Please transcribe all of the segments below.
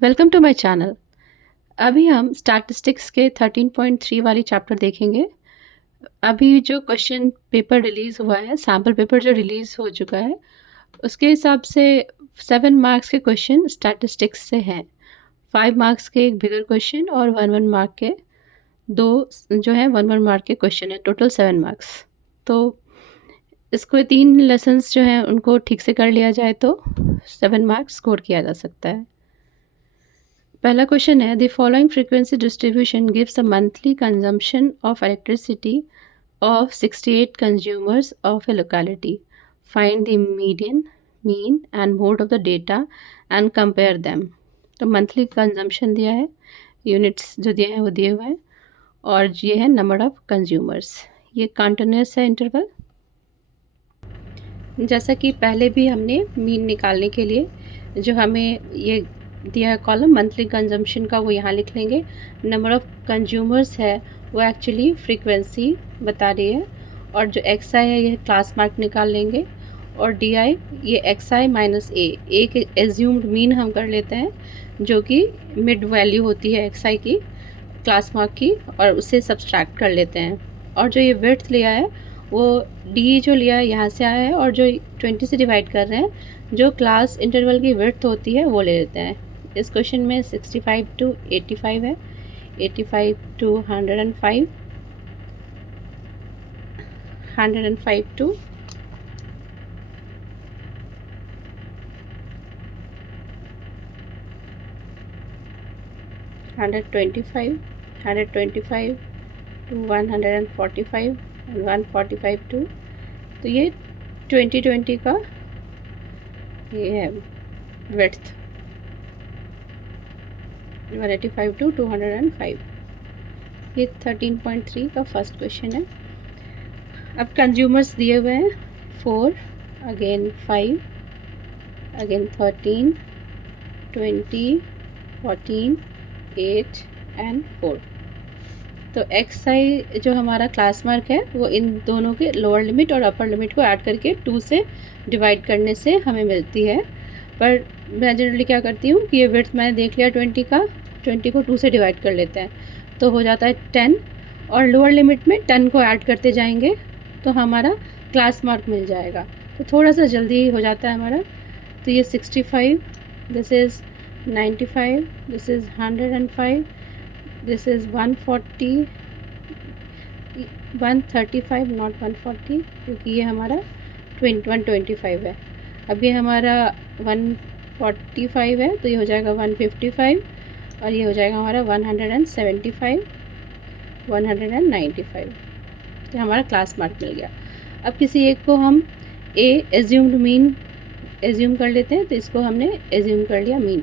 Welcome to my channel. अभी हम statistics के 13.3 वाली चैप्टर देखेंगे। अभी जो क्वेश्चन पेपर रिलीज़ हुआ है, सैम्पल पेपर जो रिलीज़ हो चुका है, उसके हिसाब से 7 मार्क्स के क्वेश्चन स्टैटिस्टिक्स से हैं। 5 मार्क्स के एक बिगर क्वेश्चन और 1 मार्क के दो जो है 1 मार्क के क्वेश्चन है, टोटल 7 मार्क्स। तो इसको 3 लेसन्स जो हैं उनको ठीक से कर लिया जाए तो 7 मार्क्स स्कोर किया जा सकता है। पहला क्वेश्चन है, the following frequency distribution gives a monthly consumption of elasticity of 68 consumers of A locality. Find the median, mean and mode of the data and compare them. तो मंथली कंजम्पशन दिया है, units जो दिए हैं वो दिए हुए हैं, और ये है नंबर ऑफ कंज्यूमर्स। ये कंटिन्यूस है इंटरवल। जैसा कि पहले भी हमने मीन निकालने के लिए जो हमें ये दिया है कॉलम मंथली कंजम्पशन का, वो यहाँ लिख लेंगे। नंबर ऑफ़ कंज्यूमर्स है वो एक्चुअली फ्रीक्वेंसी बता रही है, और जो एक्स आई है ये क्लास मार्क निकाल लेंगे, और डी आई ये एक्स आई माइनस ए, एक एज्यूम्ड मीन हम कर लेते हैं जो कि मिड वैल्यू होती है एक्स आई की क्लास मार्क की, और उससे सब्सट्रैक्ट कर लेते हैं। और जो ये विड्थ लिया है वो डी जो लिया है यहाँ से आया है, और जो 20 से डिवाइड कर रहे हैं जो क्लास इंटरवल की विड्थ होती है वो ले लेते हैं। इस क्वेश्चन में 65 to 85 है, 85 to 105, 105 to 125, 125 to 145 and 145 to, तो ये 2020 का ये है विड्थ, 185 to 205। ये 13.3 का फर्स्ट क्वेश्चन है। अब कंज्यूमर्स दिए हुए हैं 4, अगेन 5, अगेन 13, 20, 14, 8 एंड 4। तो एक्स आई जो हमारा क्लास मार्क है वो इन दोनों के लोअर लिमिट और अपर लिमिट को ऐड करके 2 से डिवाइड करने से हमें मिलती है। पर मैं जनरली क्या करती हूँ कि ये विड्थ मैंने देख लिया 20 का, 20 को 2 से डिवाइड कर लेते हैं तो हो जाता है 10, और लोअर लिमिट में 10 को ऐड करते जाएंगे तो हमारा क्लास मार्क मिल जाएगा। तो थोड़ा सा जल्दी हो जाता है हमारा। तो ये 65, this is 95, this is 105, this is 140, 135 not 140, क्योंकि ये हमारा 125 है। अब ये हमारा 145 है तो ये हो जाएगा 155, और ये हो जाएगा हमारा 175, 195। तो हमारा क्लास मार्क मिल गया। अब किसी एक को हम ए एज्यूम्ड मीन एज्यूम कर लेते हैं, तो इसको हमने एज्यूम कर लिया मीन।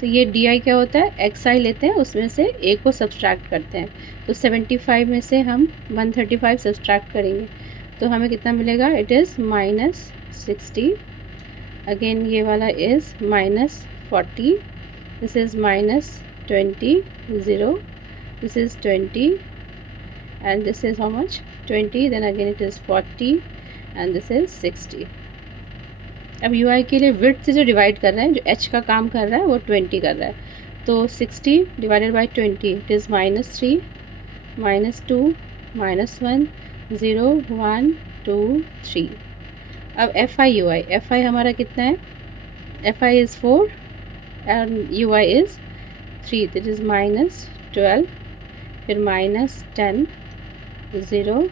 तो ये डी आई क्या होता है, एक्स आई लेते हैं, उसमें से ए को सब्सट्रैक्ट करते हैं। तो 75 में से हम 135 सब्सट्रैक्ट करेंगे तो हमें कितना मिलेगा, इट इज़ -60। अगेन ये वाला is -40, this is -20, 0, this is 20, and this is how much, 20, then again it is 40 and this is 60। अब यू आई के लिए विड्थ से जो डिवाइड कर रहे हैं, जो एच का काम कर रहा है वो 20 कर रहा है, तो 60 डिवाइडेड बाई 20 इट इज़ -3, -2, -1, 0, 1, 2, 3। अब F I U I, F I हमारा कितना है, F I is 4 and U I is 3, that is -12, फिर -10, 0,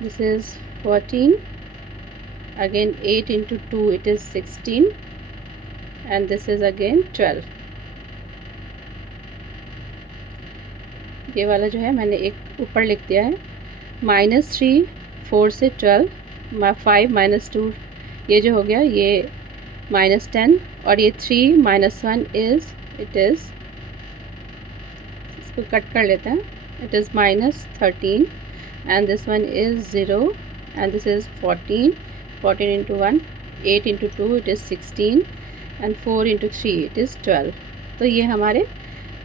this is 14, again 8 into 2 it is 16, and this is again 12। ये वाला जो है मैंने एक ऊपर लिख दिया है, -3, 4 से 12, 5 -2 ये जो हो गया ये -10, और ये 3 -1 इज़ इट इज़, इसको कट कर लेते हैं, it is -13, and this one is 0, and this is 14, 14 into 1, 8 into 2 it is 16, and 4 into 3 it is 12। तो ये हमारे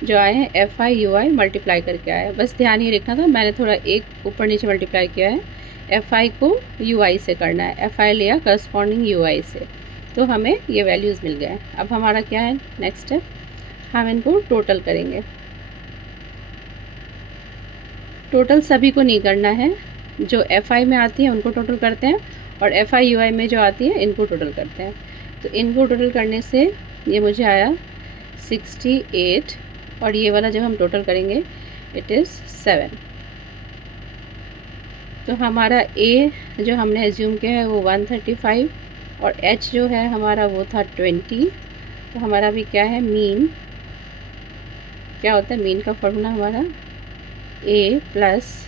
जो आए हैं F I U I multiply करके आए हैं। बस ध्यान ये रखना था, मैंने थोड़ा एक ऊपर नीचे मल्टीप्लाई किया है। एफ आई को यू आई से करना है, एफ आई लिया करस्पॉन्डिंग यू आई से। तो हमें ये वैल्यूज़ मिल गए। अब हमारा क्या है नेक्स्ट स्टेप, हम इनको टोटल करेंगे। टोटल सभी को नहीं करना है, जो FI में आती है उनको टोटल करते हैं और FI UI में जो आती है इनको टोटल करते हैं। तो इनको टोटल करने से ये मुझे आया 68 और ये वाला जब हम टोटल करेंगे इट इज़ 7। तो हमारा A जो हमने एज्यूम किया है वो 135 और H जो है हमारा वो था 20। तो हमारा भी क्या है मीन, क्या होता है मीन का फॉर्मूला हमारा A plus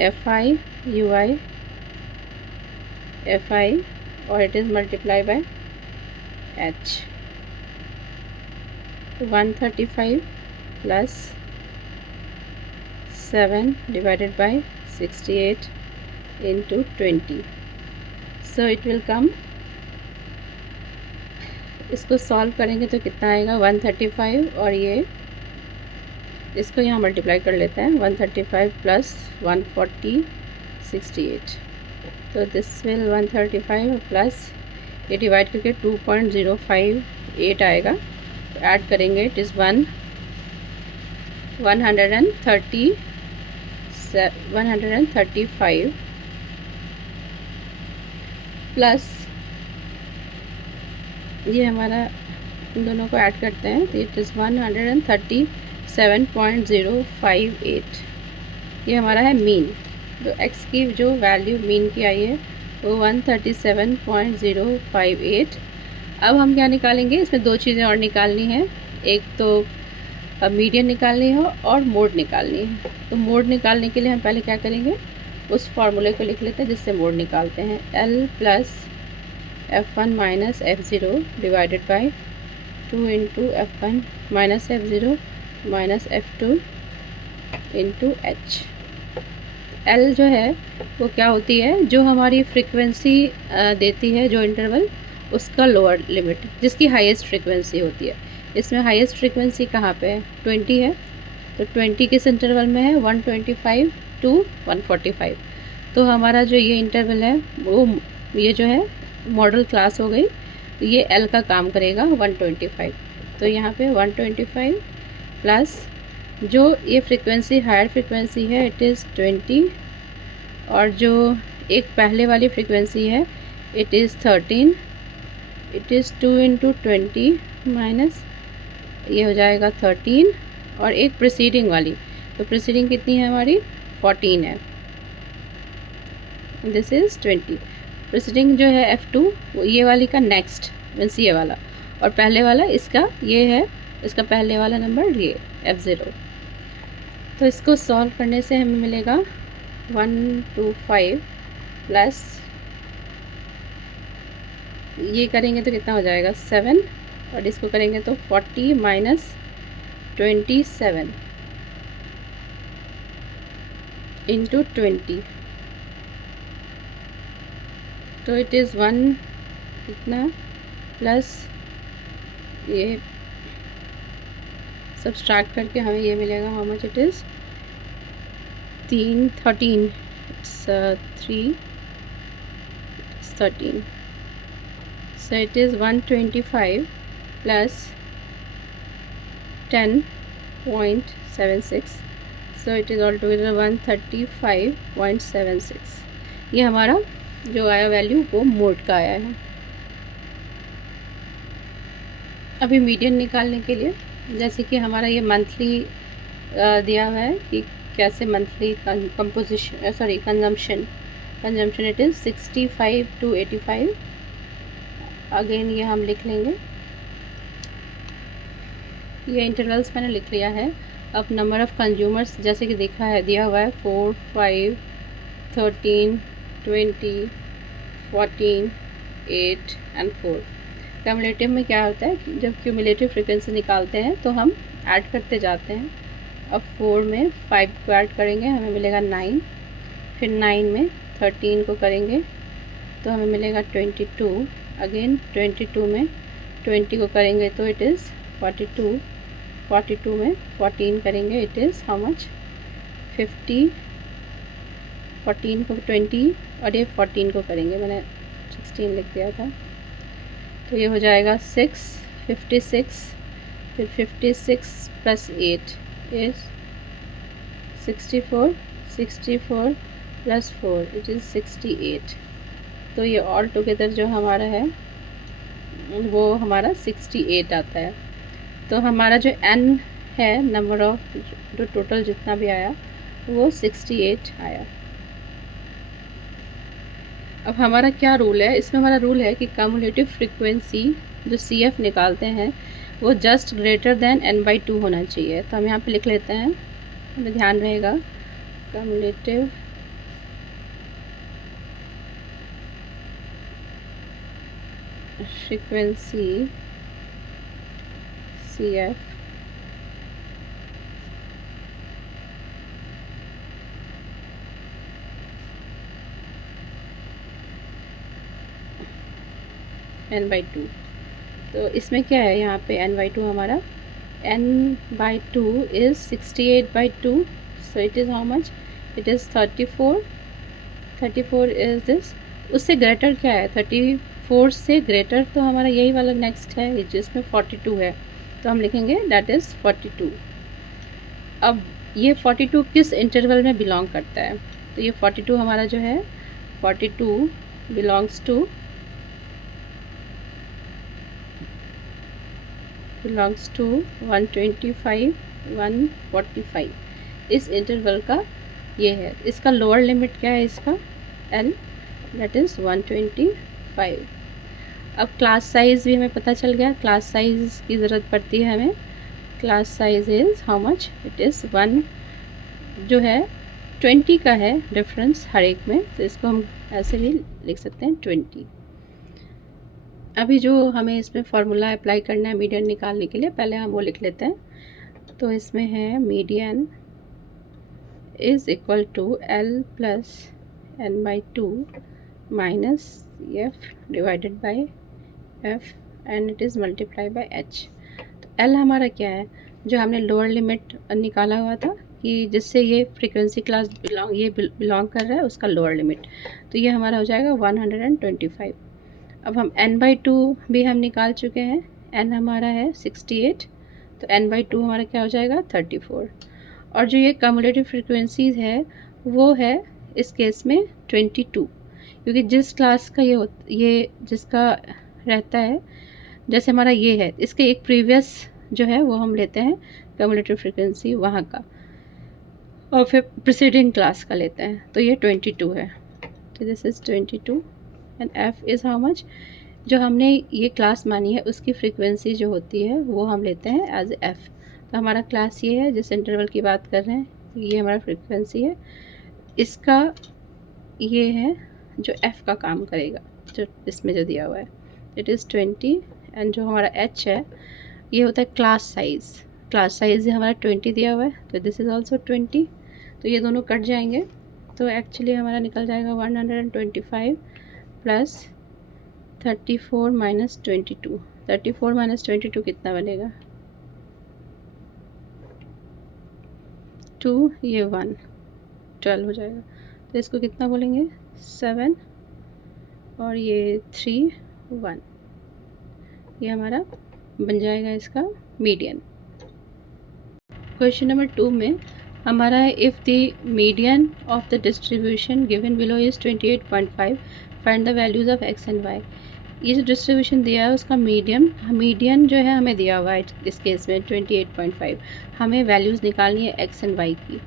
FI UI FI और it is multiply by H। 135 plus 7 divided by 68 into 20, so it will come, इसको सॉल्व करेंगे तो कितना आएगा 135 और ये इसको यहाँ मल्टीप्लाई कर लेते हैं 135 प्लस 140 68। तो दिस विल 135 प्लस ये डिवाइड करके 2.058 आएगा। तो ऐड करेंगे इट इज़ 135 प्लस ये हमारा इन दोनों को ऐड करते हैं तो इट इज़ 137.058। ये हमारा है मीन। तो x की जो वैल्यू मीन की आई है वो 137.058। अब हम क्या निकालेंगे, इसमें दो चीज़ें और निकालनी है, एक तो मीडियन निकालनी है और मोड निकालनी है। तो मोड निकालने के लिए हम पहले क्या करेंगे, उस फार्मूले को लिख लेते हैं जिससे मोड निकालते हैं। L plus F1 minus F0 divided by 2 into F1 minus F0 minus F2 into H। L जो है वो क्या होती है, जो हमारी फ्रीक्वेंसी देती है जो इंटरवल, उसका लोअर लिमिट जिसकी हाईएस्ट फ्रीक्वेंसी होती है। इसमें हाईएस्ट फ्रीक्वेंसी कहाँ पे है 20 है, तो 20 किस इंटरवल में है 125 टू 145। तो हमारा जो ये इंटरवल है वो ये जो है मॉडल क्लास हो गई, तो ये L का काम करेगा 125। तो यहाँ पे 125 प्लस जो ये फ्रीक्वेंसी हायर फ्रीक्वेंसी है इट इज़ 20 और जो एक पहले वाली फ्रीक्वेंसी है it is 13। It is 2 into 20 minus ये हो जाएगा 13 और एक प्रीसीडिंग वाली, तो प्रीसीडिंग कितनी है हमारी 14 है, दिस इज़ 20। प्रीसीडिंग जो है F2 वो ये वाली का नेक्स्ट मीन्स ये वाला, और पहले वाला इसका ये है, इसका पहले वाला नंबर ये F0। तो इसको सॉल्व करने से हमें मिलेगा 125 प्लस ये करेंगे तो कितना हो जाएगा 7 और इसको करेंगे तो 40 माइनस 27 इंटू 20। तो इट इज़ 1 इतना प्लस ये सब्सट्रैक्ट करके हमें ये मिलेगा how much it is 13 it's 13। So it is 125 plus 10.76, so it is altogether 135.76। ये हमारा जो आया वैल्यू वो मोड का आया है। अभी मीडियन निकालने के लिए, जैसे कि हमारा ये मंथली दिया हुआ है कि कैसे monthly consumption it is 65 to 85। Again ये हम लिख लेंगे, ये इंटरवल्स मैंने लिख लिया है। अब नंबर ऑफ़ कंज्यूमर्स जैसे कि दिखा है दिया हुआ है 4 5 13 20 14 8 एंड 4। क्यूमुलेटिव में क्या होता है कि जब क्यूमुलेटिव फ्रीक्वेंसी निकालते हैं तो हम ऐड करते जाते हैं। अब 4 में 5 को ऐड करेंगे हमें मिलेगा 9, फिर 9 में 13 को करेंगे तो हमें मिलेगा 22। अगेन 22 में 20 को करेंगे तो इट इज़ 42। 42 में 14 करेंगे इट इज़ हाउ मच 50। 14 को 20 और ये 14 को करेंगे, मैंने 16 लिख दिया था। तो ये हो जाएगा 6, 56, फिर 56 plus 8 is 64, 64 plus 4 it is 68। तो ये ऑल टुगेदर जो हमारा है वो हमारा 68 आता है। तो हमारा जो n है, नंबर ऑफ जो टोटल जितना भी आया वो 68 आया। अब हमारा क्या रूल है, इसमें हमारा रूल है कि कम्युलेटिव फ्रीक्वेंसी जो CF निकालते हैं वो जस्ट ग्रेटर देन n/2 होना चाहिए। तो हम यहाँ पे लिख लेते हैं, हमें ध्यान रहेगा कम्युलेटिव फ्रीक्वेंसी CF n/2। तो इसमें क्या है, यहाँ पे n/2 हमारा n/2 is 68/2, so it is how much, it is 34। 34 is this. उससे ग्रेटर क्या है, 34 से ग्रेटर तो हमारा यही वाला नेक्स्ट है जिसमें 42 है, तो हम लिखेंगे दैट इज़ 42। अब ये 42 किस इंटरवल में बिलोंग करता है, तो ये 42 हमारा जो है 42 बिलोंग्स टू 125, 145, इस इंटरवल का ये है। इसका लोअर लिमिट क्या है, इसका L, दैट इज़ 125। अब क्लास साइज़ भी हमें पता चल गया, क्लास साइज़ की ज़रूरत पड़ती है हमें। Class size is how much, it is 1 जो है 20 का है डिफरेंस हर एक में, तो इसको हम ऐसे भी लिख सकते हैं 20। अभी जो हमें इसमें फार्मूला अप्लाई करना है मीडियन निकालने के लिए, पहले हम वो लिख लेते हैं। तो इसमें है median is equal to L plus n/2 minus F divided by F and it is multiply by H। तो L हमारा क्या है, जो हमने लोअर लिमिट निकाला हुआ था कि जिससे ये फ्रीक्वेंसी क्लास बिलोंग कर रहा है, उसका लोअर लिमिट, तो ये हमारा हो जाएगा 125। अब हम n/2 भी हम निकाल चुके हैं, n हमारा है 68, तो n/2 हमारा क्या हो जाएगा 34। और जो ये कम्युलेटिव फ्रीक्वेंसीज़ है वो है इस केस में 22, क्योंकि जिस क्लास का ये जिसका रहता है, जैसे हमारा ये है, इसके एक प्रीवियस जो है वो हम लेते हैं कम्युलेटिव फ्रीक्वेंसी वहाँ का, और फिर प्रीसीडिंग क्लास का लेते हैं, तो ये 22 है। तो this is 22 and F is how much, जो हमने ये क्लास मानी है उसकी फ्रीक्वेंसी जो होती है वो हम लेते हैं एज F। तो हमारा क्लास ये है जिस इंटरवल की बात कर रहे हैं, ये हमारा फ्रीक्वेंसी है, इसका ये है जो F का काम करेगा, जो इसमें जो दिया हुआ है इट इज़ 20। एंड जो हमारा H है ये होता है क्लास साइज़, क्लास साइज़ हमारा 20 दिया हुआ है, तो दिस इज़ ऑल्सो 20। तो ये दोनों कट जाएंगे, तो एक्चुअली हमारा निकल जाएगा 125 प्लस 34 माइनस 22। 34 माइनस 22 कितना बनेगा, 2, ये 1, 12 हो जाएगा। तो इसको कितना बोलेंगे 7, और ये 3, 1, ये हमारा बन जाएगा इसका मीडियन। क्वेश्चन नंबर 2 में हमारा है if the median of the distribution given below is 28.5, find the values of x and y। ये जो डिस्ट्रीब्यूशन दिया है उसका मीडियन जो है हमें दिया हुआ है इस केस में 28.5, हमें वैल्यूज़ निकालनी है x एंड y की।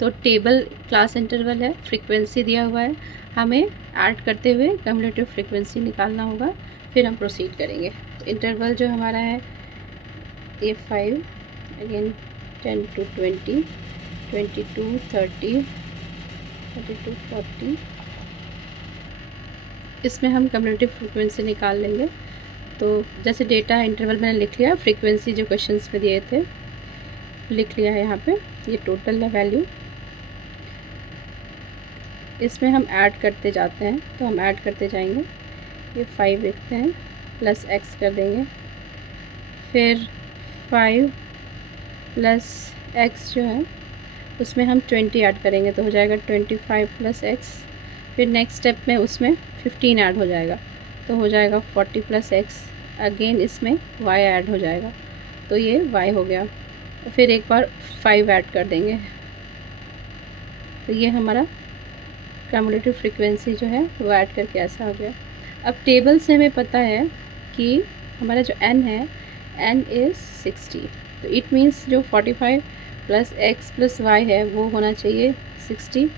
तो टेबल क्लास इंटरवल है, फ्रीक्वेंसी दिया हुआ है, हमें ऐड करते हुए कम्युलेटिव फ्रीक्वेंसी निकालना होगा, फिर हम प्रोसीड करेंगे। तो इंटरवल जो हमारा है ये 5, अगेन 10 to 20, 22, 30, 32, 40, इसमें हम कम्युलेटिव फ्रीक्वेंसी निकाल लेंगे। तो जैसे डेटा इंटरवल मैंने लिख लिया, फ्रीक्वेंसी जो क्वेश्चंस में दिए थे लिख लिया है यहाँ पे, ये टोटल है वैल्यू, इसमें हम ऐड करते जाते हैं, तो हम ऐड करते जाएंगे। ये 5 लिखते हैं, प्लस x कर देंगे, फिर 5 प्लस x जो है उसमें हम 20 ऐड करेंगे, तो हो जाएगा 25 प्लस x, फिर नेक्स्ट स्टेप में उसमें 15 ऐड हो जाएगा, तो हो जाएगा 40 + x। अगेन इसमें y ऐड हो जाएगा, तो ये y हो गया। फिर एक बार 5 ऐड कर देंगे, तो ये हमारा क्यूमुलेटिव फ्रीक्वेंसी जो है वो ऐड करके ऐसा हो गया। अब टेबल से हमें पता है कि हमारा जो n है, n इज़ 60, तो इट मीन्स जो 45 + x + y है वो होना चाहिए 60,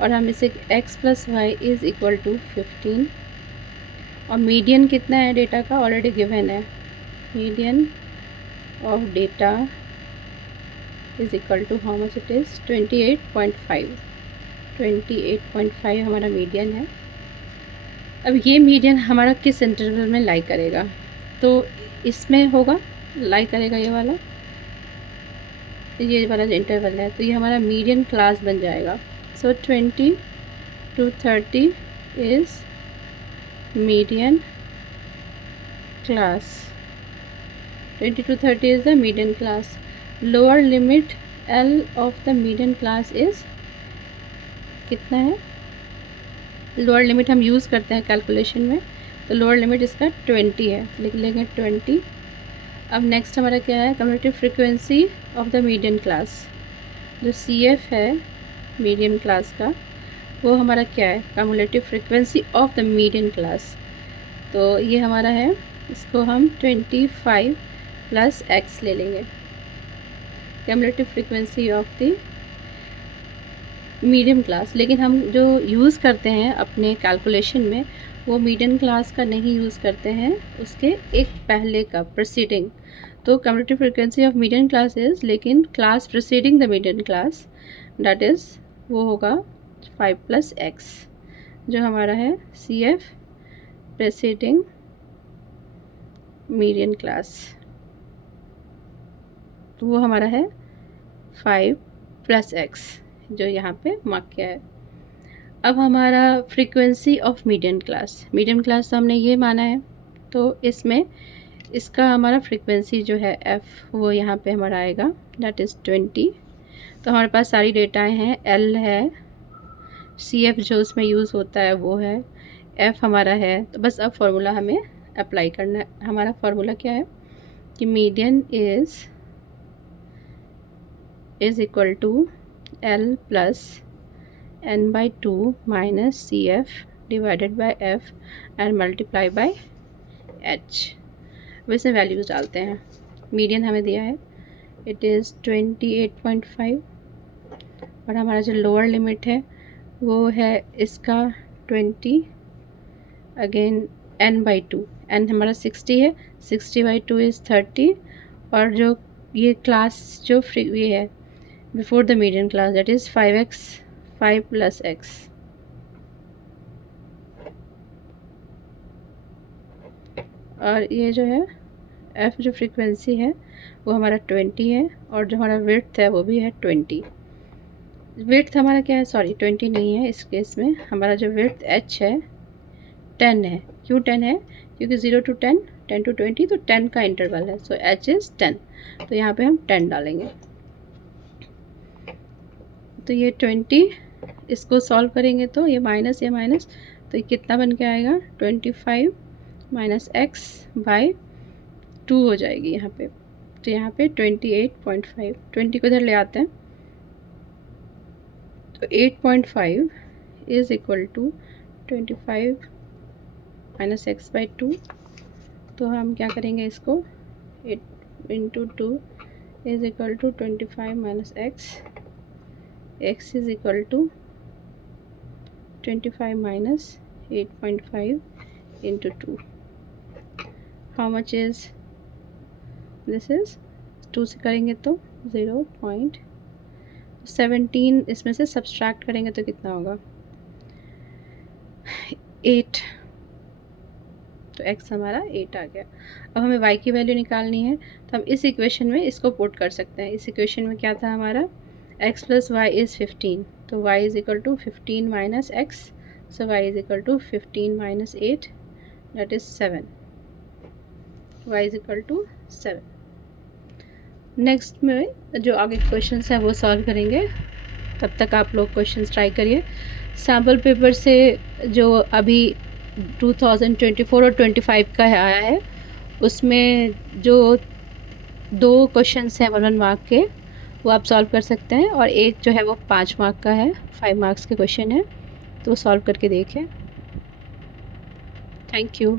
और हम इसे x + y is equal to 15। और मीडियन कितना है डेटा का, ऑलरेडी गिवन है। Median of data is equal to how much it is 28.5। 28.5 हमारा मीडियन है। अब ये मीडियन हमारा किस इंटरवल में लाई करेगा, तो इसमें होगा, लाई करेगा ये वाला जो इंटरवल है, तो ये हमारा मीडियन क्लास बन जाएगा। सो 20 to 30 is median class. 20 to 30 is the median class. Lower limit L of the median class is कितना है, लोअर लिमिट हम यूज़ करते हैं कैलकुलेशन में, तो लोअर लिमिट इसका 20 है, लिख लेंगे 20। अब नेक्स्ट हमारा क्या है, cumulative frequency of the median class. जो CF है मीडियन क्लास का, वो हमारा क्या है, cumulative frequency of the median class. तो ये हमारा है, इसको हम 25 + x ले लेंगे। Cumulative frequency of the medium class, लेकिन हम जो यूज़ करते हैं अपने कैलकुलेशन में वो मीडियन क्लास का नहीं यूज़ करते हैं, उसके एक पहले का प्रीसीडिंग। तो cumulative frequency of median class is, लेकिन class preceding the median class, that is वो होगा 5 + x, जो हमारा है CF प्रीसीडिंग मीडियन क्लास, तो वो हमारा है 5 + x, जो यहाँ पे मार्क किया है। अब हमारा frequency of median class, median class तो हमने ये माना है, तो इसमें इसका हमारा फ्रीक्वेंसी जो है f, वो यहाँ पे हमारा आएगा, दैट इज़ 20। तो हमारे पास सारी डेटाएं हैं, L है, CF जो उसमें यूज़ होता है वो है, F हमारा है। तो बस अब फार्मूला हमें अप्लाई करना है। हमारा फार्मूला क्या है कि median is equal to L + n/2 - CF divided by F and multiply by H। वैसे वैल्यूज़ डालते हैं। मीडियन हमें दिया है, इट इज़ 28.5, और हमारा जो लोअर लिमिट है वो है इसका 20, अगेन n/2, n हमारा 60 है, 60/2 इज़ 30, और जो ये क्लास जो फ्री ये है before the median class, that is 5x, 5 + x। और ये जो है f जो फ्रीक्वेंसी है वो हमारा 20 है, और जो हमारा विड्थ है वो भी है 20। विड्थ हमारा क्या है, सॉरी 20 नहीं है इस केस में, हमारा जो विड्थ h है 10 है। क्यों 10 है, क्योंकि 0 to 10, 10 to 20, तो 10 का इंटरवल है, सो h इज़ 10, तो यहाँ पे हम 10 डालेंगे। तो ये 20, इसको सॉल्व करेंगे तो ये माइनस, ये माइनस, तो ये कितना बन के आएगा, 25 - x/2 हो जाएगी यहाँ पे। तो यहाँ पे 28.5, 20 को इधर ले आते हैं, तो 8.5 इज़ इक्वल टू 25 - x/2। तो हम क्या करेंगे इसको, 8 × 2 is equal to 25 - x, x is equal to 25 - 8.5 × 2। How much is this is, 2 से करेंगे तो 0.17, इसमें से सब्सट्रैक्ट करेंगे तो कितना होगा, 8, तो x हमारा 8 आ गया। अब हमें y की वैल्यू निकालनी है, तो हम इस इक्वेशन में इसको पुट कर सकते हैं। इस इक्वेशन में क्या था हमारा, x + y इज़ 15, तो y is equal to 15 - x, so y is equal to 15 - 8, that is 7, y is equal to 7। Next में जो आगे क्वेश्चन है वो सॉल्व करेंगे। तब तक आप लोग क्वेश्चंस ट्राई करिए। सैम्पल पेपर से जो अभी 2024 और 25 का आया है, उसमें जो 2 क्वेश्चंस हैं 1 मार्क के, वो आप सॉल्व कर सकते हैं, और एक जो है वो 5 मार्क का है, 5 मार्क्स के क्वेश्चन है, तो सॉल्व करके देखें। Thank you.